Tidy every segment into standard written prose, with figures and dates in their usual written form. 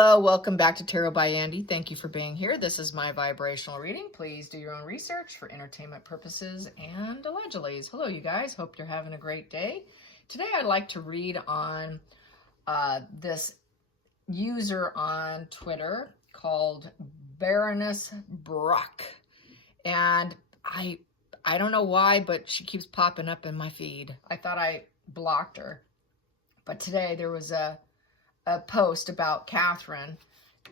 Hello, welcome back to Tarot by Andy. Thank you for being here. This is my vibrational reading. Please do your own research for entertainment purposes and allegedly. Hello, you guys. Hope you're having a great day. Today, I'd like to read on this user on Twitter called Baroness Bruck. And I don't know why, but she keeps popping up in my feed. I thought I blocked her. But today, there was a post about Catherine,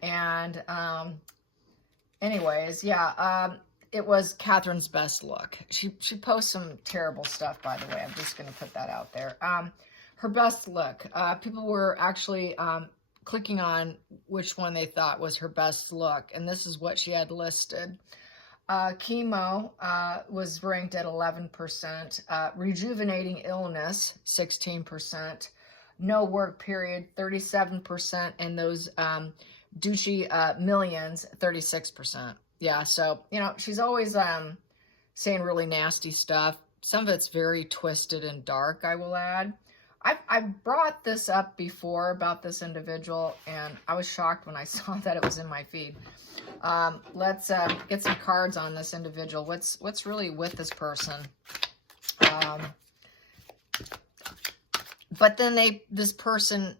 and anyways, it was Catherine's best look. She posts some terrible stuff, by the way. I'm just going to put that out there. Her best look. People were actually clicking on which one they thought was her best look, and this is what she had listed. Chemo was ranked at 11%. Rejuvenating illness, 16%. No work period, 37%, and those douchey millions, 36%. Yeah, so, you know, she's always saying really nasty stuff. Some of it's very twisted and dark, I will add. I've brought this up before about this individual, and I was shocked when I saw that it was in my feed. Let's get some cards on this individual. What's really with this person? But then this person,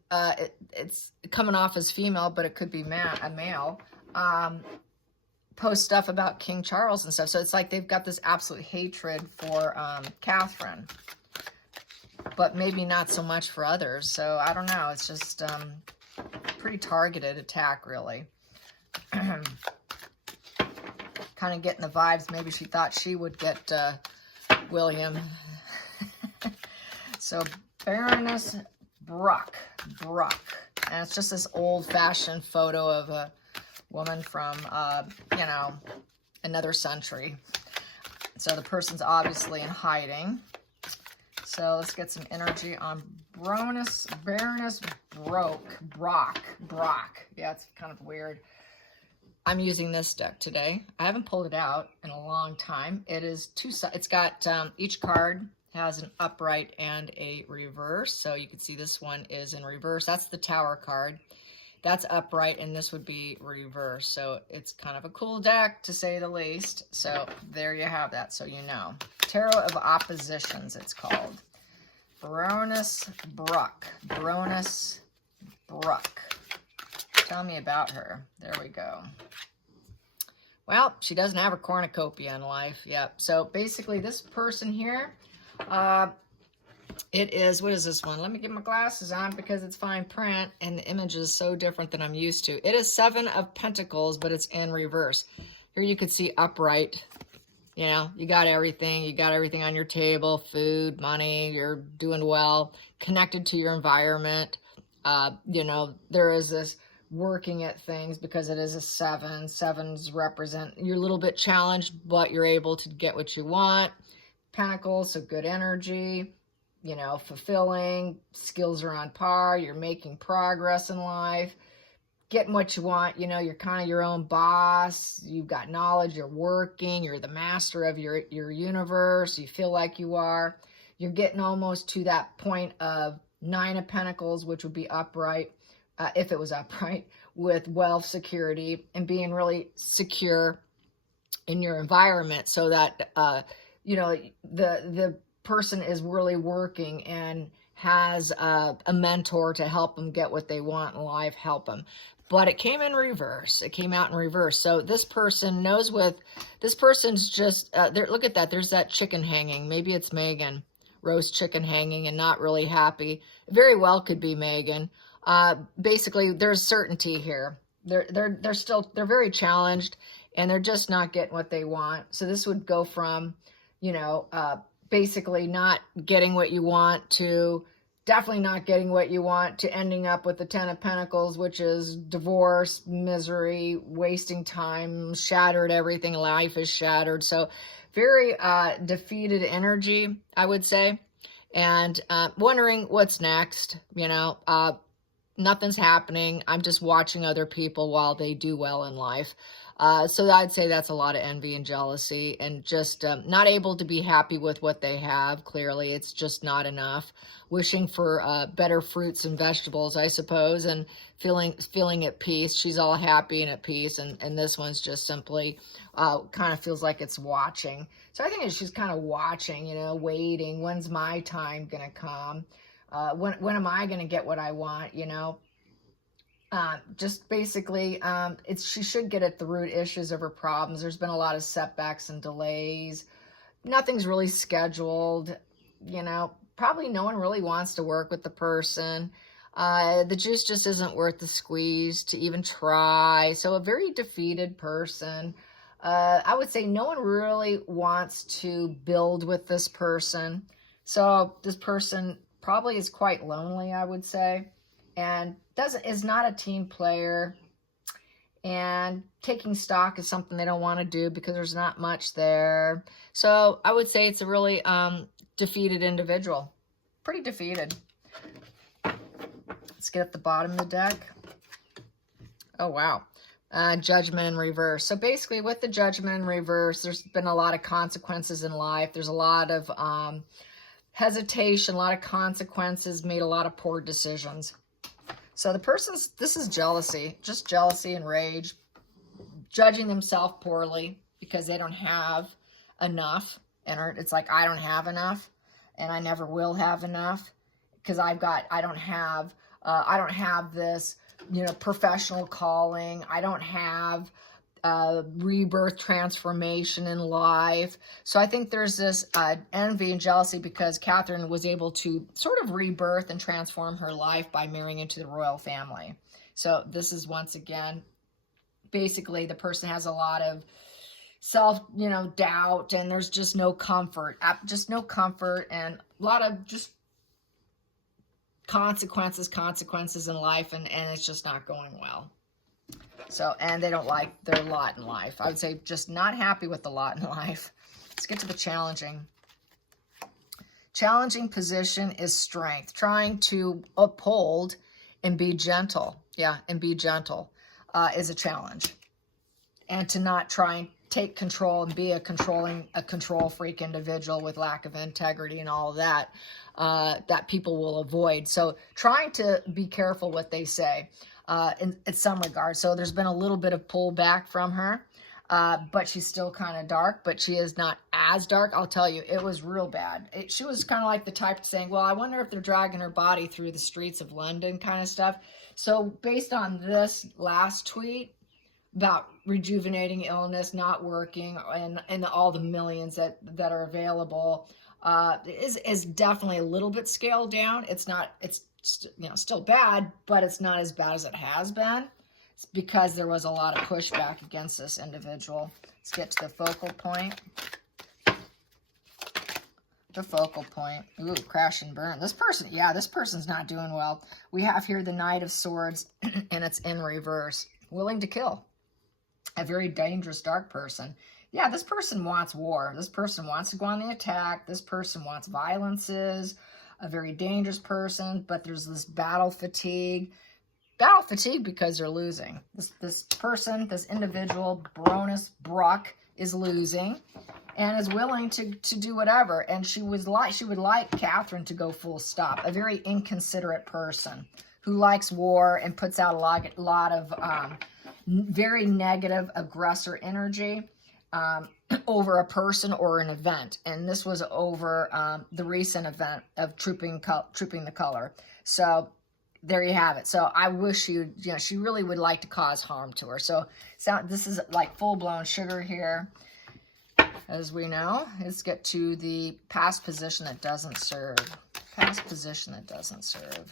it's coming off as female, but it could be a male, post stuff about King Charles and stuff. So it's like they've got this absolute hatred for Catherine, but maybe not so much for others. So I don't know. It's just pretty targeted attack, really. Kind of getting the vibes. Maybe she thought she would get William. So Baroness Bruck. And it's just this old-fashioned photo of a woman from, you know, another century. So the person's obviously in hiding. So let's get some energy on Baroness Bruck. Yeah, it's kind of weird. I'm using this deck today. I haven't pulled it out in a long time. It is it's got each card has an upright and a reverse. So you can see this one is in reverse. That's the Tower card. That's upright, and this would be reverse. So it's kind of a cool deck, to say the least. So there you have that, so you know. Tarot of Oppositions, it's called. Baroness Bruck. Baroness Bruck. Tell me about her. There we go. Well, she doesn't have a cornucopia in life. Yep. So basically, this person here, it is, what is this one? Let me get my glasses on because it's fine print and the image is so different than I'm used to. It is 7 of Pentacles, but it's in reverse. Here you can see upright. You know, you got everything. You got everything on your table, food, money, you're doing well, connected to your environment. You know, there is this working at things because it is a 7. 7s represent, you're a little bit challenged, but you're able to get what you want. Pentacles, so good energy, you know, fulfilling, skills are on par, you're making progress in life, getting what you want, you know, you're kind of your own boss, you've got knowledge, you're working, you're the master of your universe, you feel like you are. You're getting almost to that point of 9 of Pentacles, which would be upright, if it was upright, with wealth, security, and being really secure in your environment so that, you know, the person is really working and has a mentor to help them get what they want in life, help them. But it came in reverse. It came out in reverse. So this person knows this person's just, there. Look at that. There's that chicken hanging. Maybe it's Megan. Roast chicken hanging and not really happy. Very well could be Megan. Basically, there's certainty here. They're very challenged and they're just not getting what they want. So this would go from, you know, basically not getting what you want to definitely not getting what you want to ending up with the 10 of Pentacles, which is divorce, misery, wasting time, shattered everything. Life is shattered. So very defeated energy, I would say. And wondering what's next, you know. nothing's happening. I'm just watching other people while they do well in life. So I'd say that's a lot of envy and jealousy, and just not able to be happy with what they have. Clearly, it's just not enough. Wishing for better fruits and vegetables, I suppose, and feeling at peace. She's all happy and at peace, and this one's just simply kind of feels like it's watching. So I think she's kind of watching, waiting. When's my time gonna come? When am I gonna get what I want? Just basically, she should get at the root issues of her problems. There's been a lot of setbacks and delays. Nothing's really scheduled. Probably no one really wants to work with the person. The juice just isn't worth the squeeze to even try. So a very defeated person. I would say no one really wants to build with this person. So this person probably is quite lonely, I would say, and is not a team player, and taking stock is something they don't want to do because there's not much there. So I would say it's a really defeated individual. Pretty defeated. Let's get at the bottom of the deck. Oh, wow. Judgment in reverse. So basically with the Judgment in reverse, there's been a lot of consequences in life. There's a lot of hesitation, a lot of consequences, made a lot of poor decisions. So this is jealousy, just jealousy and rage, judging themselves poorly because they don't have enough. And it's like, I don't have enough, and I never will have enough because I don't have this, professional calling. I don't have rebirth, transformation in life. So I think there's this envy and jealousy because Catherine was able to sort of rebirth and transform her life by marrying into the royal family. So this is, once again, basically the person has a lot of self, doubt, and there's just no comfort, and a lot of just consequences in life, and it's just not going well. So, and they don't like their lot in life. I would say just not happy with the lot in life. Let's get to the challenging. Challenging position is strength. Trying to uphold and be gentle. Yeah, and be gentle is a challenge. And to not try and take control and be a control freak individual with lack of integrity and all of that, that people will avoid. So trying to be careful what they say. In some regard. So there's been a little bit of pullback from her, but she's still kind of dark, but she is not as dark. I'll tell you, it was real bad. She was kind of like the type saying, well, I wonder if they're dragging her body through the streets of London kind of stuff. So based on this last tweet about rejuvenating illness, not working, and all the millions that are available, is definitely a little bit scaled down. It's still bad, but it's not as bad as it has been. It's because there was a lot of pushback against this individual. Let's get to the focal point. The focal point. Ooh, crash and burn. This person's not doing well. We have here the Knight of Swords, and it's in reverse. Willing to kill. A very dangerous, dark person. Yeah, this person wants war. This person wants to go on the attack. This person wants violences. A very dangerous person, but there's this battle fatigue. Battle fatigue because they're losing. This person, this individual, Baroness Bruck, is losing and is willing to do whatever. And she would like Catherine to go full stop. A very inconsiderate person who likes war and puts out a lot of very negative aggressor energy. Over a person or an event, and this was over the recent event of trooping the color. So there you have it. So I wish she really would like to cause harm to her. So this is like full-blown sugar here, as we know. Let's get to the past position that doesn't serve. Past position that doesn't serve.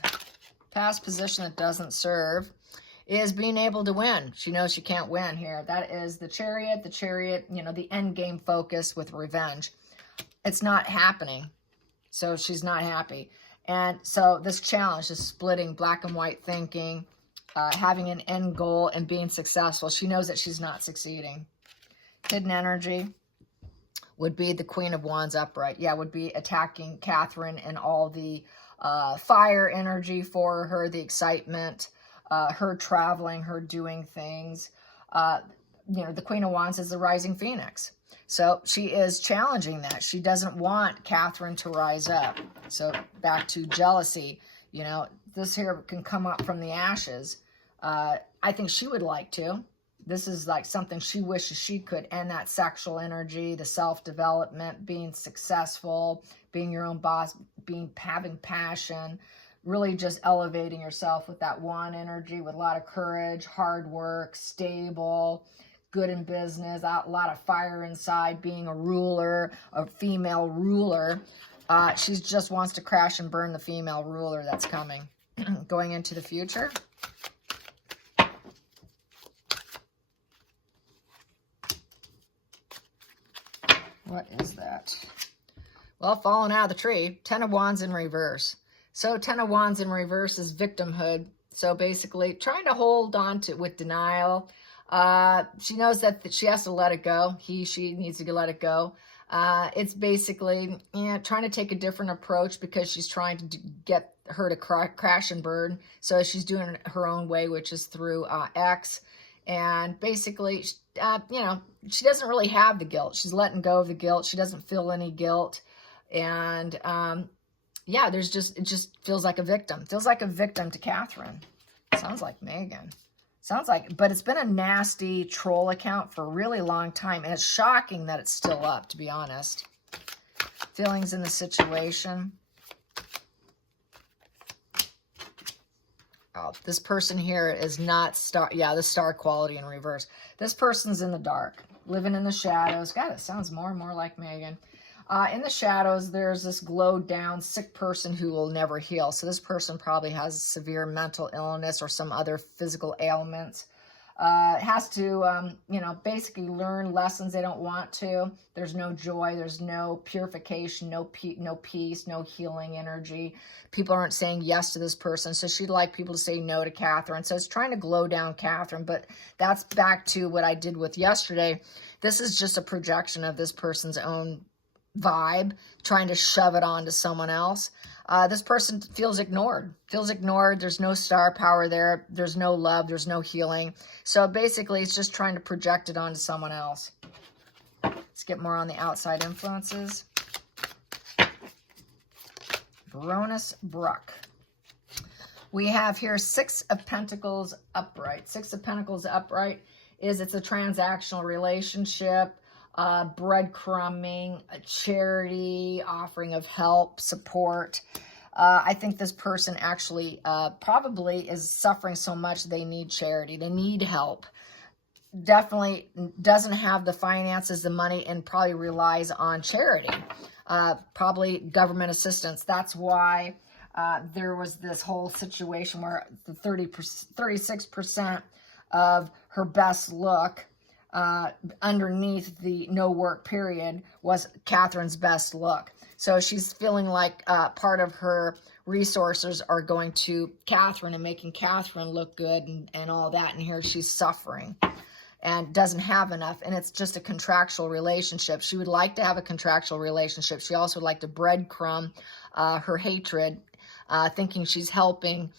Past position that doesn't serve is being able to win. She knows she can't win here. That is the Chariot, the end game focus with revenge. It's not happening. So she's not happy. And so this challenge is splitting black and white thinking, having an end goal and being successful. She knows that she's not succeeding. Hidden energy would be the Queen of Wands upright. Yeah, would be attacking Catherine and all the fire energy for her, the excitement, her traveling, her doing things. You know, the Queen of Wands is the rising phoenix. So she is challenging that. She doesn't want Catherine to rise up. So back to jealousy, you know, this here can come up from the ashes. I think she would like to. This is like something she wishes she could end, that sexual energy, the self-development, being successful, being your own boss, having passion, really just elevating yourself with that wand energy, with a lot of courage, hard work, stable, good in business, a lot of fire inside, being a ruler, a female ruler. She just wants to crash and burn the female ruler that's coming. Going into the future. What is that? Well, falling out of the tree. 10 of Wands in reverse. So 10 of Wands in reverse is victimhood. So basically trying to hold on to with denial. She knows that she has to let it go. She needs to let it go. It's basically, you know, trying to take a different approach because she's trying to get her to crash and burn. So she's doing it her own way, which is through X. And basically, you know, she doesn't really have the guilt. She's letting go of the guilt. She doesn't feel any guilt. And yeah, it just feels like a victim. Feels like a victim to Catherine. Sounds like Megan. Sounds like, but it's been a nasty troll account for a really long time. And it's shocking that it's still up, to be honest. Feelings in the situation. Oh, this person here is not star. Yeah, the star quality in reverse. This person's in the dark, living in the shadows. God, it sounds more and more like Megan. In the shadows, there's this glowed down, sick person who will never heal. So this person probably has severe mental illness or some other physical ailments. Has to, you know, basically learn lessons they don't want to. There's no joy. There's no purification, no peace, no healing energy. People aren't saying yes to this person. So she'd like people to say no to Catherine. So it's trying to glow down Catherine. But that's back to what I did with yesterday. This is just a projection of this person's own vibe, trying to shove it onto someone else. This person feels ignored. There's no star power there. There's no love. There's no healing. So basically, it's just trying to project it onto someone else. Let's get more on the outside influences. Baroness Bruck. We have here 6 of Pentacles upright. 6 of Pentacles upright is it's a transactional relationship. Breadcrumbing, charity, offering of help, support. I think this person actually probably is suffering so much they need charity. They need help. Definitely doesn't have the finances, the money, and probably relies on charity. Probably government assistance. That's why there was this whole situation where the 36% of her best look underneath the no work period was Catherine's best look. So she's feeling like part of her resources are going to Catherine and making Catherine look good and all that. And here she's suffering and doesn't have enough. And it's just a contractual relationship. She would like to have a contractual relationship. She also would like to breadcrumb her hatred, thinking she's helping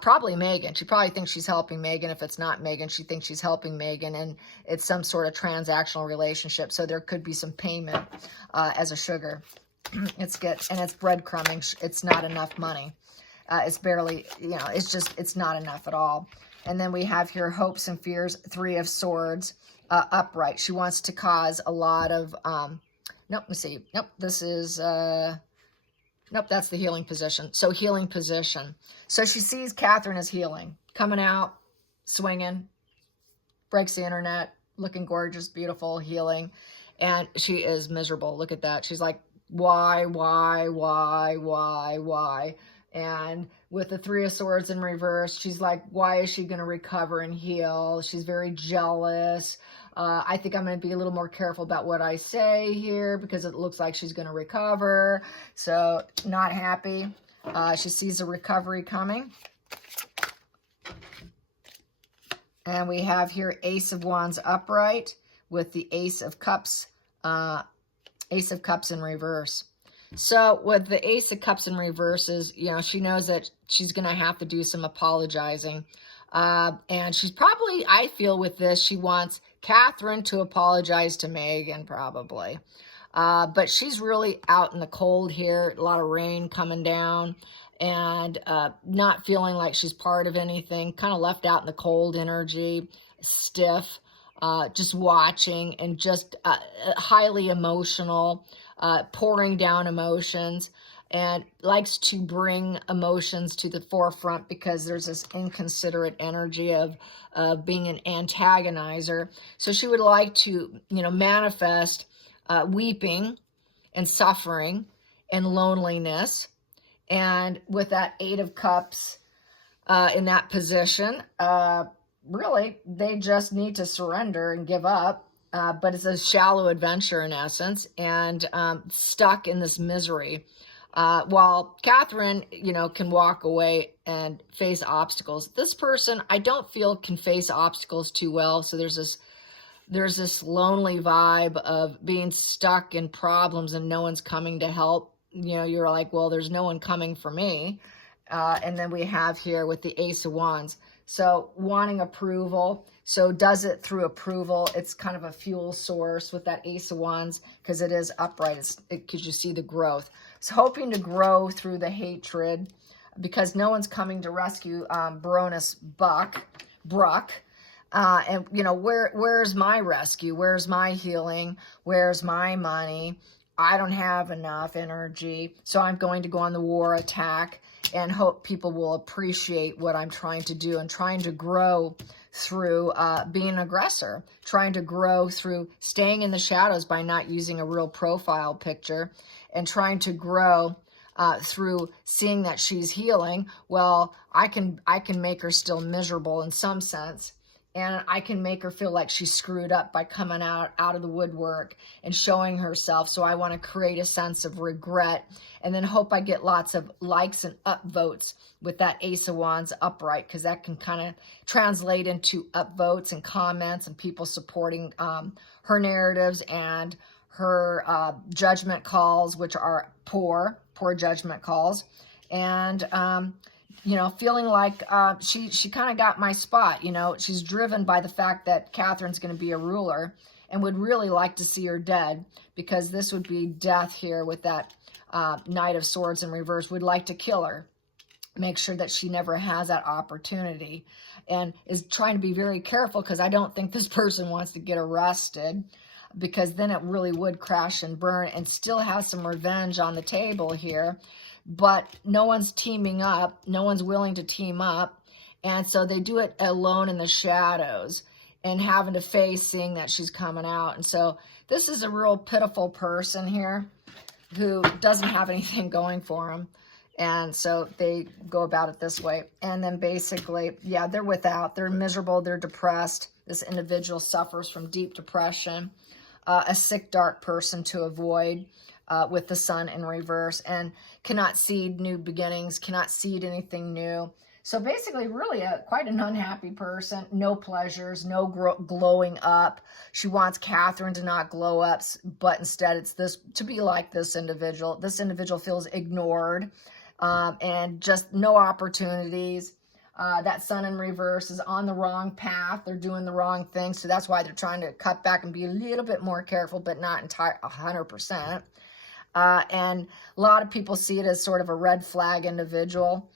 probably Megan. She probably thinks she's helping Megan. If it's not Megan, she thinks she's helping Megan, and it's some sort of transactional relationship. So there could be some payment as a sugar. It's breadcrumbing. It's not enough money. It's barely, you know, it's not enough at all. And then we have here hopes and fears, 3 of Swords, upright. She wants to cause a lot of, nope, let's see. Nope, this is, nope, that's the healing position. So healing position. So she sees Catherine as healing, coming out, swinging, breaks the internet, looking gorgeous, beautiful, healing. And she is miserable. Look at that. She's like, why? And with the 3 of Swords in reverse, she's like, why is she going to recover and heal? She's very jealous. I think I'm going to be a little more careful about what I say here because it looks like she's going to recover. So not happy. She sees the recovery coming. And we have here Ace of Wands upright with the Ace of Cups in reverse. So with the Ace of Cups in reverse is, you know, she knows that she's going to have to do some apologizing. And she's probably, I feel with this, she wants Catherine to apologize to Megan probably. But she's really out in the cold here, a lot of rain coming down, and not feeling like she's part of anything, kind of left out in the cold energy, stiff, just watching, and just highly emotional, pouring down emotions, and likes to bring emotions to the forefront because there's this inconsiderate energy of being an antagonizer. So she would like to, you know, manifest weeping and suffering and loneliness. And with that Eight of Cups in that position, really, they just need to surrender and give up. But it's a shallow adventure in essence, and stuck in this misery. While Catherine, you know, can walk away and face obstacles. This person, I don't feel can face obstacles too well. So there's this lonely vibe of being stuck in problems and no one's coming to help. You know, you're like, well, there's no one coming for me. And then we have here with the Ace of Wands. So wanting approval. So does it through approval. It's kind of a fuel source with that Ace of Wands because it is upright. Because you see the growth. It's hoping to grow through the hatred because no one's coming to rescue Baroness Bruck. And, you know, where's my rescue? Where's my healing? Where's my money? I don't have enough energy, so I'm going to go on the war attack and hope people will appreciate what I'm trying to do and trying to grow through being an aggressor, trying to grow through staying in the shadows by not using a real profile picture, and trying to grow through seeing that she's healing. Well, I can make her still miserable in some sense. And I can make her feel like she's screwed up by coming out of the woodwork and showing herself. So I want to create a sense of regret and then hope I get lots of likes and upvotes with that Ace of Wands upright, because that can kind of translate into upvotes and comments and people supporting her narratives and her judgment calls, which are poor judgment calls. And, you know, feeling like she kind of got my spot. You know, she's driven by the fact that Catherine's going to be a ruler and would really like to see her dead, because this would be death here with that Knight of Swords in reverse. Would like to kill her, make sure that she never has that opportunity, and is trying to be very careful because I don't think this person wants to get arrested, because then it really would crash and burn, and still has some revenge on the table here. But no one's teaming up. No one's willing to team up. And so they do it alone in the shadows and having to face seeing that she's coming out. And so this is a real pitiful person here who doesn't have anything going for them. And so they go about it this way. And then basically, yeah, they're without. They're miserable. They're depressed. This individual suffers from deep depression. A sick, dark person to avoid. With the Sun in reverse, and cannot seed new beginnings, cannot seed anything new. So basically really quite an unhappy person, no pleasures, no glowing up. She wants Catherine to not glow up, but instead it's this to be like this individual. This individual feels ignored and just no opportunities. That Sun in reverse is on the wrong path. They're doing the wrong thing. So that's why they're trying to cut back and be a little bit more careful, but not 100%. And a lot of people see it as sort of a red flag individual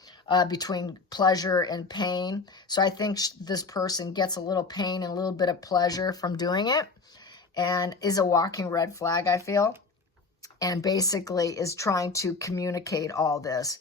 between pleasure and pain. So I think this person gets a little pain and a little bit of pleasure from doing it, and is a walking red flag, I feel, and basically is trying to communicate all this.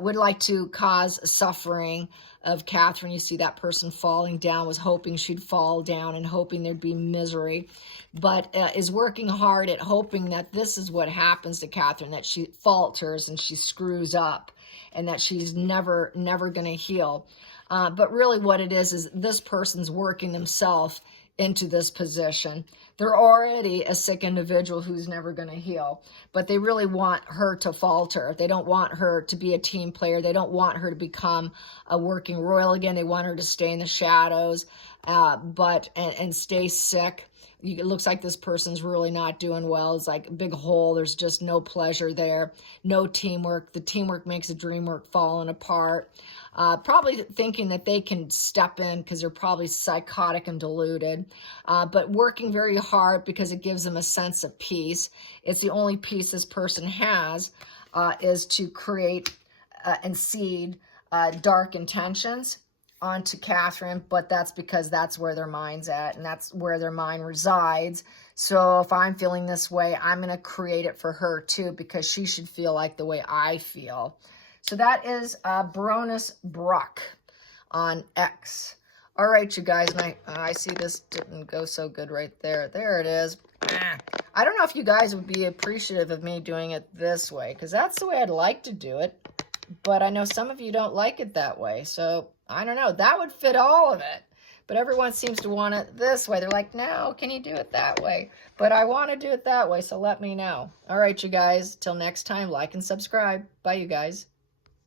Would like to cause suffering of Catherine. You see that person falling down, was hoping she'd fall down and hoping there'd be misery, but is working hard at hoping that this is what happens to Catherine, that she falters and she screws up and that she's never going to heal. But really what it is this person's working themselves into this position They're already a sick individual who's never going to heal, but they really want her to falter. They don't want her to be a team player. They don't want her to become a working royal again. They want her to stay in the shadows, and stay sick. It looks like this person's really not doing well. It's like a big hole. There's just no pleasure there, no teamwork. The teamwork makes the dream work falling apart. Probably thinking that they can step in because they're probably psychotic and deluded, but working very hard because it gives them a sense of peace. It's the only peace this person has, is to create and seed dark intentions onto Catherine, but that's because that's where their mind's at, and that's where their mind resides. So if I'm feeling this way, I'm going to create it for her too, because she should feel like the way I feel. So that is Baroness Bruck on X. All right, you guys, and I see this didn't go so good right there. There it is. I don't know if you guys would be appreciative of me doing it this way, because that's the way I'd like to do it. But I know some of you don't like it that way. So I don't know. That would fit all of it. But everyone seems to want it this way. They're like, no, can you do it that way? But I want to do it that way, so let me know. All right, you guys. Till next time, like and subscribe. Bye, you guys.